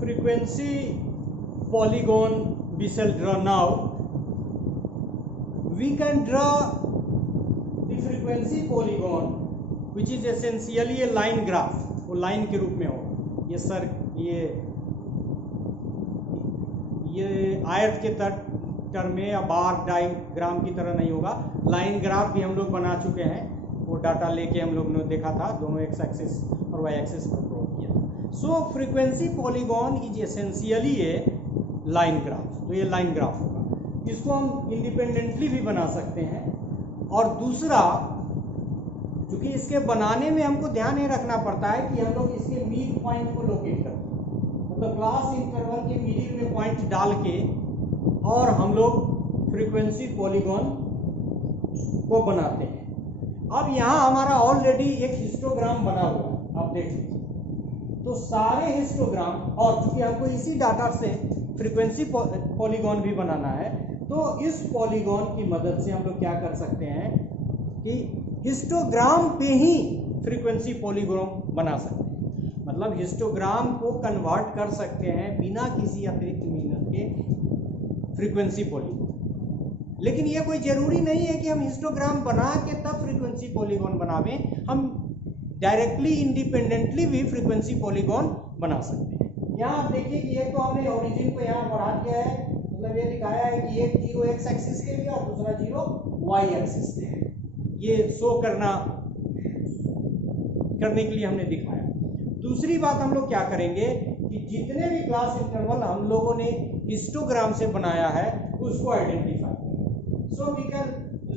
frequency polygon we shall draw now. We can draw the frequency polygon which is essentially a line graph. वो line के रूप में हो, ये sir ये आयत के टर्म में या बार डायग्राम की तरह नहीं होगा। लाइन ग्राफ भी हम लोग बना चुके हैं, वो डाटा लेके हम लोग ने देखा था, दोनों एक्स एक्सिस और वाई एक्सिस पर प्लॉट किया था। So frequency polygon is essentially a line graph. तो ये लाइन ग्राफ होगा, इसको हम इंडिपेंडेंटली भी बना सकते हैं। और दूसरा, क्योंकि इसके बनाने में हमको ध्यान ये रखना पड़ता है कि हम लोग इसके मिड पॉइंट को लोकेट करते हैं, मतलब क्लास इंटरवल के मिडिल में पॉइंट डाल के और हम लोग फ्रीक्वेंसी पॉलीगॉन को बनाते हैं। अब यहाँ हमारा ऑलरेडी एक हिस्टोग्राम बना हुआ है, आप देख लीजिए। तो सारे हिस्टोग्राम, और चूंकि हमको इसी डाटा से फ्रीक्वेंसी पॉलीगॉन भी बनाना है, तो इस पॉलीगॉन की मदद से हम लोग क्या कर सकते हैं कि हिस्टोग्राम पे ही फ्रीक्वेंसी पॉलीगॉन बना सकते हैं। मतलब हिस्टोग्राम को कन्वर्ट कर सकते हैं बिना किसी अतिरिक्त मेहनत के फ्रीक्वेंसी पॉलीगॉन। लेकिन ये कोई जरूरी नहीं है कि हम हिस्टोग्राम बना के तब फ्रीक्वेंसी पॉलीगॉन बनावें, हम डायरेक्टली इंडिपेंडेंटली भी फ्रीक्वेंसी पॉलीगॉन बना सकते हैं। यहाँ आप देखिए कि एक तो हमने ओरिजिन को यहाँ बढ़ा दिया है, मतलब ये दिखाया है कि एक 0 एक्स एक्सिस के लिए और दूसरा 0 वाई एक्सिस के लिए, ये शो करने के लिए हमने दिखाया। दूसरी बात हम लोग क्या करेंगे कि जितने भी क्लास इंटरवल हम लोगों ने हिस्टोग्राम से बनाया है उसको आइडेंटिफाई करें। So we can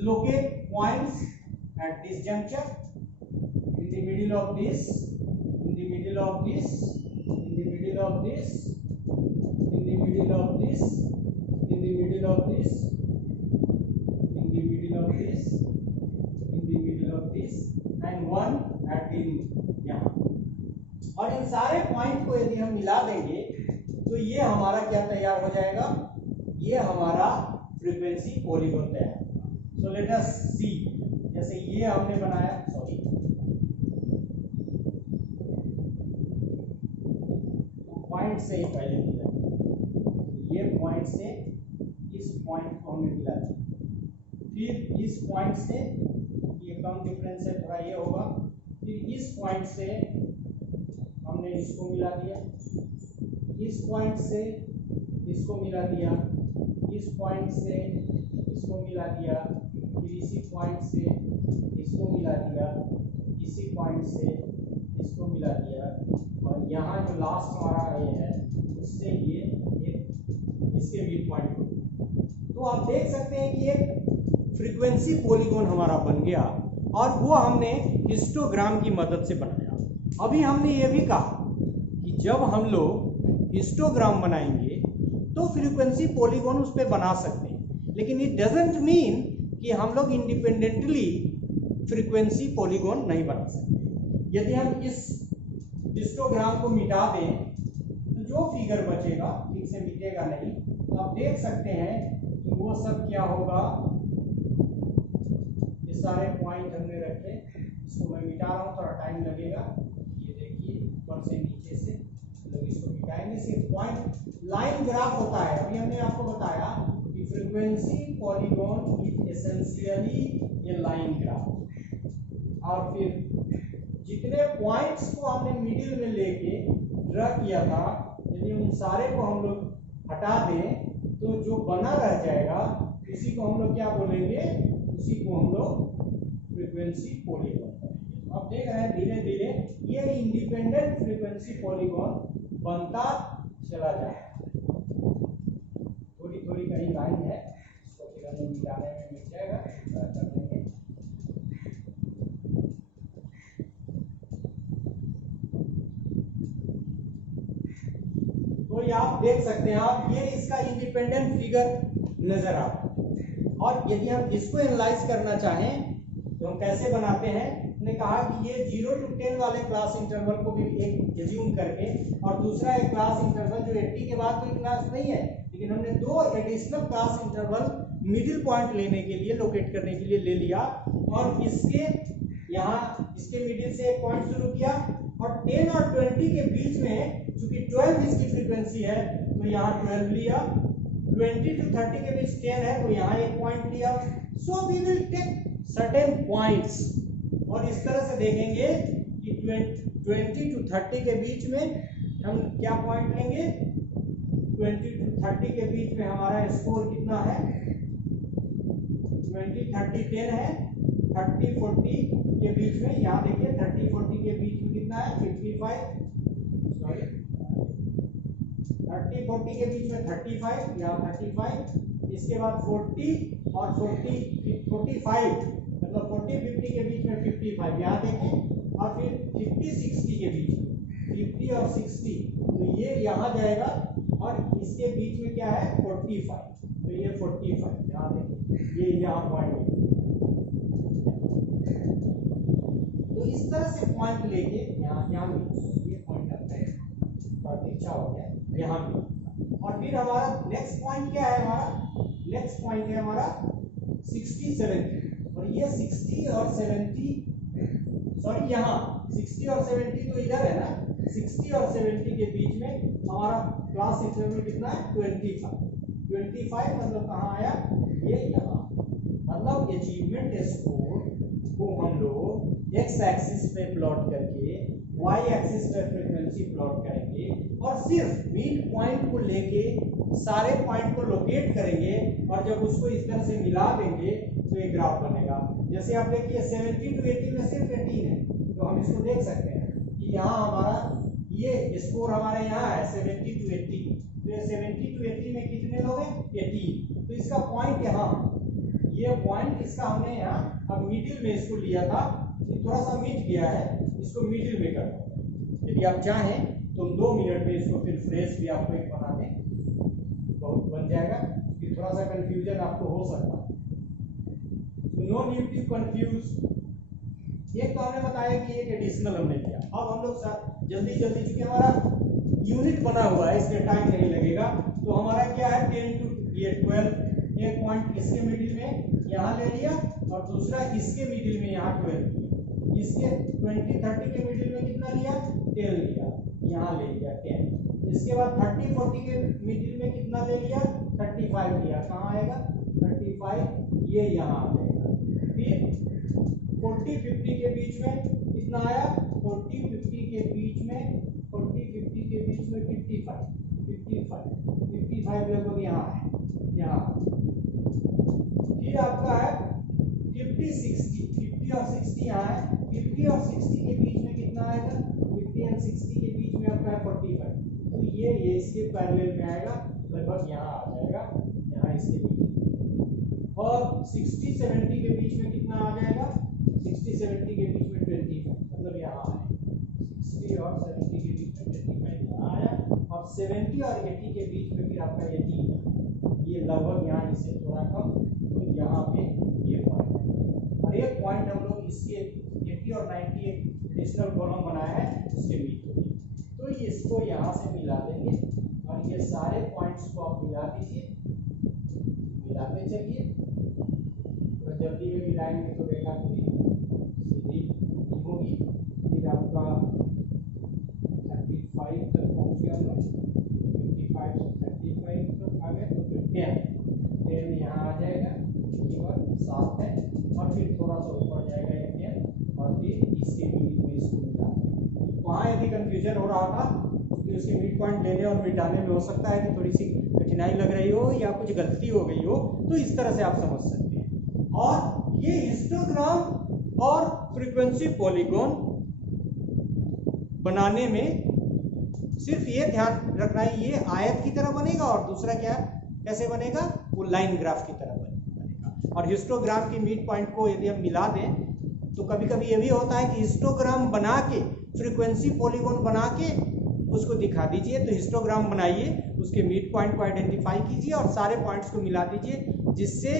locate points at this junction, in the middle of this, in the middle of this, in the middle of this, in the middle of this, in the middle of this, in the middle of this, in the middle of this, and one at the यहाँ। और इन सारे point को यदि हम मिला देंगे तो ये हमारा क्या तैयार हो जाएगा, ये हमारा फ्रीक्वेंसी पॉलीगॉन तैयार होगा। सो लेट अस सी, जैसे ये हमने बनाया, सॉरी पॉइंट से ही पहले मिला, ये पॉइंट से इस पॉइंट को हमने मिला दिया, फिर इस पॉइंट से ये कम डिफरेंस है थोड़ा ये होगा, फिर इस पॉइंट से हमने इसको मिला दिया, इस पॉइंट से इसको मिला दिया, इस पॉइंट से इसको मिला दिया, फिर इसी पॉइंट से इसको मिला दिया, इसी पॉइंट से इसको मिला दिया, और यहाँ जो लास्ट हमारा ये है उससे ये एक इसके मिड पॉइंट को। तो आप देख सकते हैं कि एक फ्रीक्वेंसी पॉलीगॉन हमारा बन गया, और वो हमने हिस्टोग्राम की मदद से बनाया। अभी हमने ये भी कहा कि जब हम लोग हिस्टोग्राम बनाएंगे तो फ्रीक्वेंसी पॉलीगॉन उस पर बना सकते हैं, लेकिन इट डजंट मीन कि हम लोग इंडिपेंडेंटली फ्रीक्वेंसी पॉलीगॉन नहीं बना सकते। यदि हम इस हिस्टोग्राम को मिटा दें तो जो फिगर बचेगा ठीक से मिटेगा नहीं। तो आप देख सकते हैं कि वो सब क्या होगा, ये सारे पॉइंट हमने रखे, इसको मैं मिटा रहा हूँ, थोड़ा टाइम लगेगा। ये देखिए ऊपर से नीचे से लोग इसको मिटाएंगे, सिर्फ पॉइंट लाइन ग्राफ होता है। अभी हमने आपको बताया कि फ्रीक्वेंसी पॉलीगॉन इज एसेंशियली ये लाइन ग्राफ, और फिर जितने पॉइंट्स को हमने मिडिल में लेके ड्रा किया था, यदि उन सारे को हम लोग हटा दें तो जो बना रह जाएगा उसी को हम लोग क्या बोलेंगे, उसी को हम लोग फ्रीक्वेंसी पॉलीगॉन कहेंगे। अब देख रहे हैं धीरे धीरे ये इंडिपेंडेंट फ्रीक्वेंसी पॉलीगॉन बनता चला जाएगा। थोड़ी थोड़ी कहीं लाइन है, इसको फिर हमें मिटाने में मिल जाएगा, कर लेंगे। तो ये आप देख सकते हैं, आप ये इसका इंडिपेंडेंट फिगर नजर आ रहा है। और यदि हम इसको एनालाइज करना चाहें तो हम कैसे बनाते हैं, हमने कहा कि ये 0 to 10 वाले क्लास इंटरवल को भी एक एज्यूम करके, और दूसरा एक क्लास इंटरवल जो 80 के बाद कोई क्लास नहीं है, लेकिन हमने 2 additional class interval middle point लेने के लिए, लोकेट करने के लिए ले लिया, और इसके यहाँ इसके मिडिल से एक पॉइंट शुरू किया और 10 और 20 के बीच में चूंकि 12 इसकी फ्रीक्वेंसी है तो यहाँ 12 लिया, 20 to 30 के बीच 10 है तो यहाँ एक पॉइंट लिया। So we will take certain points और इस तरह से देखेंगे कि 20 to 30 के बीच में हम क्या पॉइंट लेंगे। 20 to 30 के बीच में हमारा स्कोर कितना है, 20 30 10 है, 30 40 के बीच में यहाँ देखिए 30 40 के बीच में कितना है 55, सॉरी 30 40 के बीच में 35, यहाँ 35, इसके बाद 40 और 45 मतलब 40 50 के बीच में 55 यहाँ देखें, और फिर 50 60 के बीच में 50 और 60 तो ये यहाँ जाएगा, और इसके बीच में क्या है 45 तो ये 45 यहाँ देखिए ये यहाँ पॉइंट। तो इस तरह से पॉइंट लेके यहाँ ये पॉइंट आता है और अच्छा हो गया यहाँ भी। और फिर हमारा नेक्स्ट पॉइंट क्या है, हमारा नेक्स्ट पॉइंट है हमारा 60 70, और ये 60 और 70 सॉरी यहाँ 60 और 70 तो इधर है ना, 60 और 70 के बीच में हमारा क्लास इंटरवल कितना है 25 मतलब कहाँ आया ये यहाँ, मतलब अचीवमेंट स्कोर को हम लोग एक्स एक्सिस पे प्लॉट करके वाई एक्सिस पे फ्रीक्वेंसी प्लॉट करेंगे और सिर्फ मिड पॉइंट को लेके सारे पॉइंट को लोकेट करेंगे, और जब उसको इस तरह से मिला देंगे तो ये ग्राफ बनेगा। जैसे आप देखिए 70 to 80 में सिर्फ 18 है तो हम इसको देख सकते हैं कि यहाँ हमारा ये स्कोर हमारा यहाँ है 70 to 80, तो ये 70 to 80 में कितने लोग हैं 18, तो इसका पॉइंट यहाँ ये पॉइंट इसका हमने यहाँ अब मिडिल में इसको लिया था, थोड़ा सा मिट गया है, इसको मिडिल में कर दो। यदि आप चाहें तो 2 मिनट में इसको फिर फ्रेश भी आपको एक बना दें, बहुत बन जाएगा, फिर थोड़ा सा कंफ्यूजन आपको हो सकता है, नो नीड टू कंफ्यूज। एक तो हमने बताया कि एक एडिशनल हमने किया, अब हम लोग जल्दी जल्दी चूंकि हमारा यूनिट बना हुआ है इसलिए टाइम नहीं लगेगा, तो हमारा क्या है 10 to 12, एक पॉइंट इसके मिडिल में यहाँ ले लिया और दूसरा इसके मिडिल में यहाँ 12, इसके 20 30 के मिडिल में कितना लिया 10 लिया, यहाँ ले लिया 10, इसके बाद 30 40 के मिडिल में कितना ले लिया 35 लिया, कहाँ आएगा 35 ये यहाँ आ जाएगा, फिर 40 50 के बीच में कितना आया 40 50 के बीच में 40 50 के बीच में 55 लगभग यहाँ है, यहाँ फिर आपका है 50 और 60 यहाँ है, 50 और 60 के बीच में कितना आएगा 50 और 60 के बीच में आपका है 45, तो ये इसके पैरेलल में आएगा, लगभग यहाँ आ जाएगा, यहाँ इसके बीच, और 60 70 के बीच में कितना आ जाएगा 60 70 के बीच में 25 मतलब यहाँ है, 60 और 70 के बीच में 25 यहाँ आया, और 70 और 80 के बीच में फिर आपका 80 ये लगभग यहाँ इससे थोड़ा कम, तो यहाँ पे ये पॉइंट है, और एक पॉइंट हम लोग इसके 80 और 90 एक एडिशनल कॉलम बनाया है उसके बीच में, तो इसको यहाँ से मिला देंगे, और ये सारे पॉइंट्स को आप मिला दीजिए, मिलाते चलिए, तो जल्दी में मिलाएंगे तो रेखा पूरी सीधी होगी, फिर आपका 35 तक पहुँच गया, 55 से 35 तक आ गए, तो फिर 10 यहाँ आ जाएगा, कीवर्ड 7 है, और फिर थोड़ा सा ऊपर जाएगा ये 10, और फिर इसके बीच में इसको मिला, वहाँ यदि कंफ्यूजन हो रहा था क्योंकि उसके मिड पॉइंट लेने और मिटाने में हो सकता है कि थोड़ी सी कठिनाई लग रही हो या कुछ गलती हो गई हो, तो इस तरह से आप समझ सकते हैं। और ये हिस्टोग्राम और फ्रीक्वेंसी पॉलीगॉन बनाने में सिर्फ ये ध्यान रखना है ये आयत की तरह बनेगा, और दूसरा क्या कैसे बनेगा वो लाइन ग्राफ की तरह बनेगा। और हिस्टोग्राम की मिड पॉइंट को यदि हम मिला दें तो कभी कभी ये भी होता है कि हिस्टोग्राम बना के फ्रीक्वेंसी पॉलीगॉन बना के उसको दिखा दीजिए, तो हिस्टोग्राम बनाइए, उसके मिड पॉइंट को आइडेंटिफाई कीजिए और सारे पॉइंट्स को मिला दीजिए, जिससे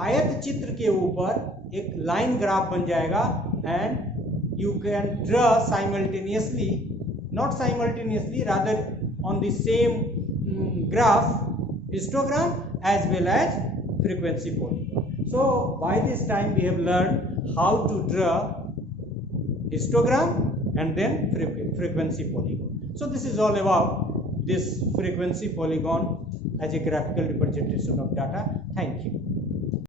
आयत चित्र के ऊपर एक लाइन ग्राफ बन जाएगा, and you can draw simultaneously, not simultaneously, rather on the same graph histogram as well as frequency polygon. So by this time we have learned how to draw histogram and then frequency polygon. So this is all about this frequency polygon as a graphical representation of data. Thank you.